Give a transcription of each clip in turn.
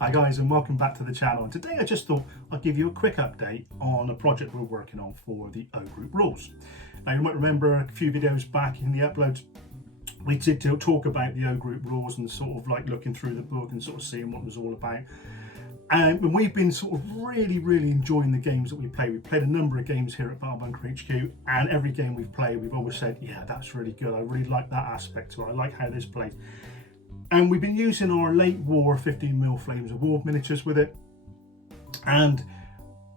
Hi guys, and welcome back to the channel. And today I just thought I'd give you a quick update on a project we're working on for the O Group rules. Now you might remember a few videos back in the uploads we did talk about the O Group rules and sort of like looking through the book and sort of seeing what it was all about. And we've been sort of really enjoying the games that we play. We've played a number of games here at Battle Bunker HQ, and every game we've played we've always said, yeah, that's really good, I really like that aspect to it, I like how this plays. And we've been using our late war 15mm Flames of War miniatures with it, and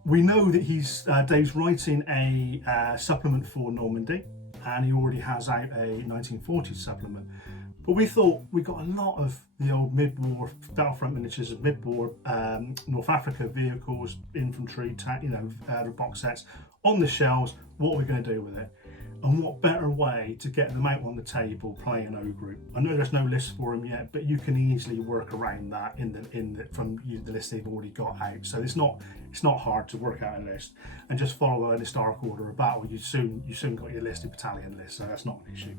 we know that Dave's writing a supplement for Normandy, and he already has out a 1940s supplement. But we thought we got a lot of the old mid-war Battlefront miniatures of mid-war North Africa vehicles, infantry, the box sets on the shelves. What are we going to do with it? And what better way to get them out on the table playing O Group? I know there's no list for them yet, but you can easily work around that from the list they've already got out. So it's not hard to work out a list and just follow an historical order of battle. You soon got your listed battalion list, so that's not an issue.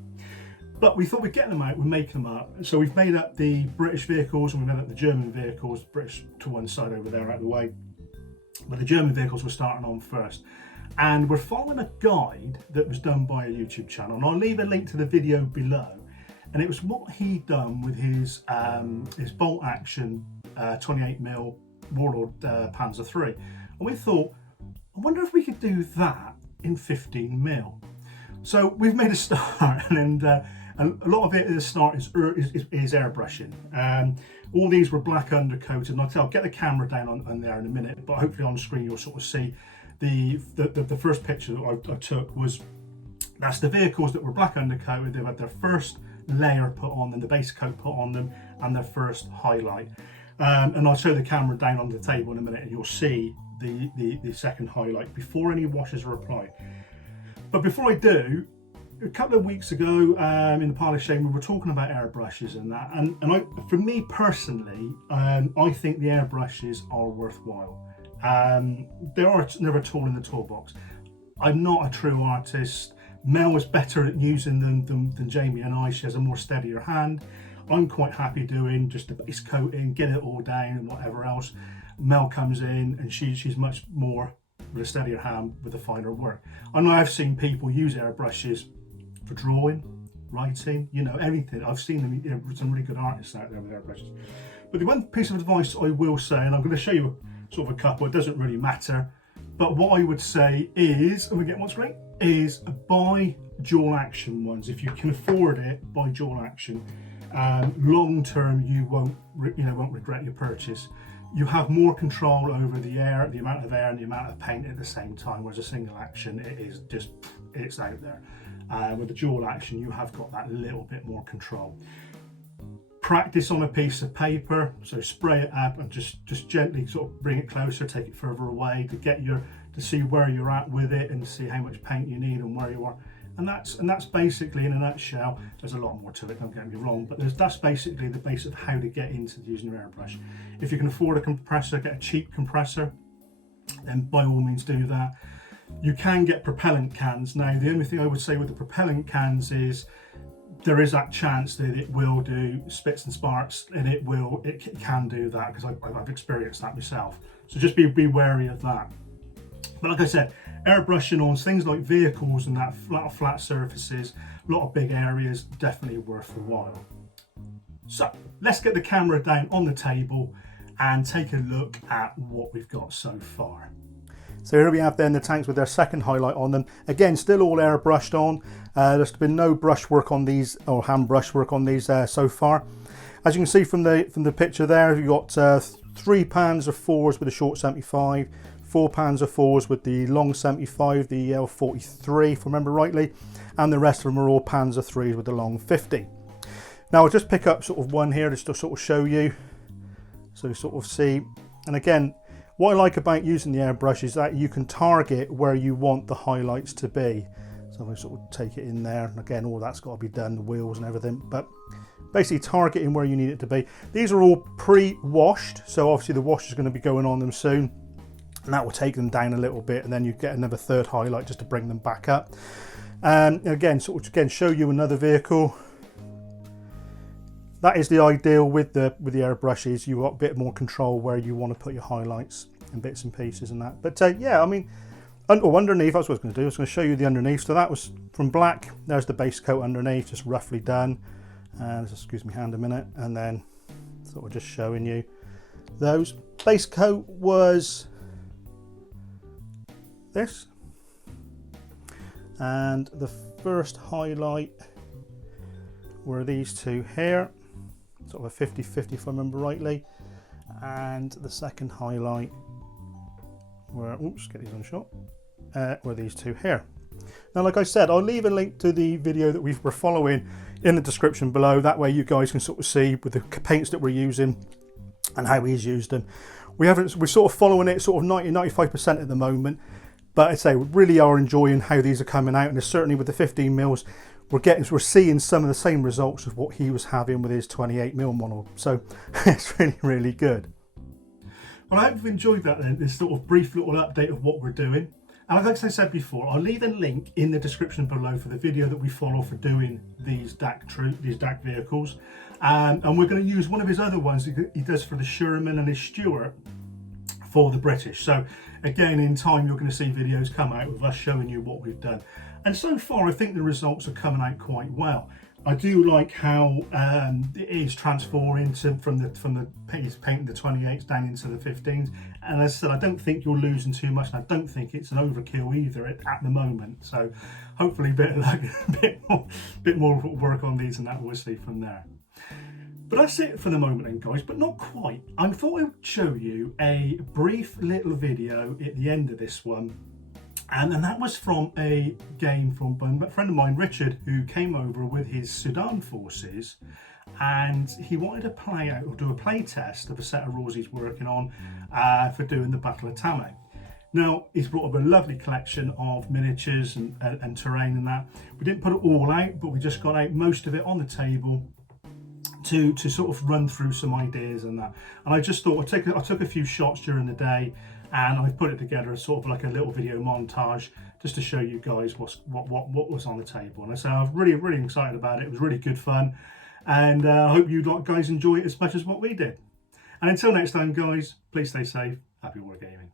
But we thought we'd get them out, we'd make them up. So we've made up the British vehicles and we've made up the German vehicles, British to one side over there out of the way. But the German vehicles we're starting on first. And we're following a guide that was done by a YouTube channel. And I'll leave a link to the video below. And it was what he'd done with his bolt action 28mm Warlord Panzer III. And we thought, I wonder if we could do that in 15mm. So we've made a start, and a lot of it at the start is airbrushing. All these were black undercoated, and I'll get the camera down on there in a minute, but hopefully on the screen you'll sort of see the first picture that I took that's the vehicles that were black undercoated. They've had their first layer put on them, the base coat put on them, and their first highlight. And I'll show the camera down on the table in a minute, and you'll see the second highlight before any washes are applied. But before I do, a couple of weeks ago in the Pile of Shame, we were talking about airbrushes and that, and for me personally, I think the airbrushes are worthwhile. They are never a tool in the toolbox. I'm not a true artist. Mel is better at using them than Jamie and I. She has a more steadier hand. I'm quite happy doing just the base coating, get it all down and whatever else. Mel comes in and she's much more with a steadier hand with the finer work. I know I've seen people use airbrushes for drawing, writing, anything. I've seen them, some really good artists out there with airbrushes. But the one piece of advice I will say, and I'm going to show you sort of a couple, it doesn't really matter, but what I would say is, and we get what's great, is buy dual action ones. If you can afford it, buy dual action. Long term, you won't regret your purchase. You have more control over the amount of air and the amount of paint at the same time, whereas a single action, it's out there. With the dual action, you have got that little bit more control. Practice on a piece of paper, so spray it up and just gently sort of bring it closer, take it further away to see where you're at with it and see how much paint you need and where you are. And that's basically, in a nutshell. There's a lot more to it, don't get me wrong, but that's basically the base of how to get into using your airbrush. If you can afford a compressor, get a cheap compressor, then by all means do that. You can get propellant cans. Now, the only thing I would say with the propellant cans is there is that chance that it will do spits and sparks, and it can do that, because I've experienced that myself. So just be wary of that. But like I said, airbrushing on things like vehicles and that flat surfaces, a lot of big areas, definitely worth the while. So let's get the camera down on the table and take a look at what we've got so far. So here we have then the tanks with their second highlight on them. Again, still all airbrushed on. There's been no brush work on these, or hand brush work on these so far. As you can see from the picture there, you've got 3 Panzer IVs with a short 75, 4 Panzer IVs with the long 75, the L43 if I remember rightly, and the rest of them are all Panzer IIIs with the long 50. Now I'll just pick up sort of one here just to sort of show you, so you sort of see. And again, what I like about using the airbrush is that you can target where you want the highlights to be. So I'm going to sort of take it in there, and again, all that's got to be done, the wheels and everything, but basically targeting where you need it to be. These are all pre-washed, so obviously the wash is going to be going on them soon, and that will take them down a little bit, and then you get another third highlight just to bring them back up. And again, show you another vehicle. that is the ideal with the airbrushes. You've got a bit more control where you want to put your highlights and bits and pieces and that. But yeah, I mean, underneath, that's what I was going to do. I was going to show you the underneath. So that was from black. There's the base coat underneath, just roughly done. And just excuse me hand a minute, and then sort of just showing you those. Base coat was this, and the first highlight were these two here, sort of a 50-50 if I remember rightly, and the second highlight were, oops, get these on shot, were these two here. Now, like I said, I'll leave a link to the video that we're following in the description below. That way you guys can sort of see with the paints that we're using and how he's used them. We're sort of following it sort of 90-95% at the moment, but I'd say we really are enjoying how these are coming out, and certainly with the 15mm we're seeing some of the same results of what he was having with his 28mm model. So it's really good. Well, I hope you've enjoyed that then, this sort of brief little update of what we're doing. And like I said before, I'll leave a link in the description below for the video that we follow for doing these DAC vehicles. And we're going to use one of his other ones he does for the Sherman and his Stuart for the British. So again, in time, you're going to see videos come out with us showing you what we've done. And so far, I think the results are coming out quite well. I do like how it is transforming from the painting the 28s down into the 15s, and as I said, I don't think you're losing too much, and I don't think it's an overkill either at the moment. So hopefully a bit more work on these, and that we'll see from there. But that's it for the moment then, guys, but not quite. I thought I would show you a brief little video at the end of this one. And that was from a game from a friend of mine, Richard, who came over with his Sudan forces, and he wanted to play out or do a play test of a set of rules he's working on for doing the Battle of Tamay. Now, he's brought up a lovely collection of miniatures and terrain and that. We didn't put it all out, but we just got out most of it on the table to sort of run through some ideas and that. And I just thought I took a few shots during the day, and I've put it together as sort of like a little video montage just to show you guys what was on the table. And I say I was really excited about it. It was really good fun, and I hope you guys enjoy it as much as what we did. And until next time, guys, please stay safe. Happy wargaming.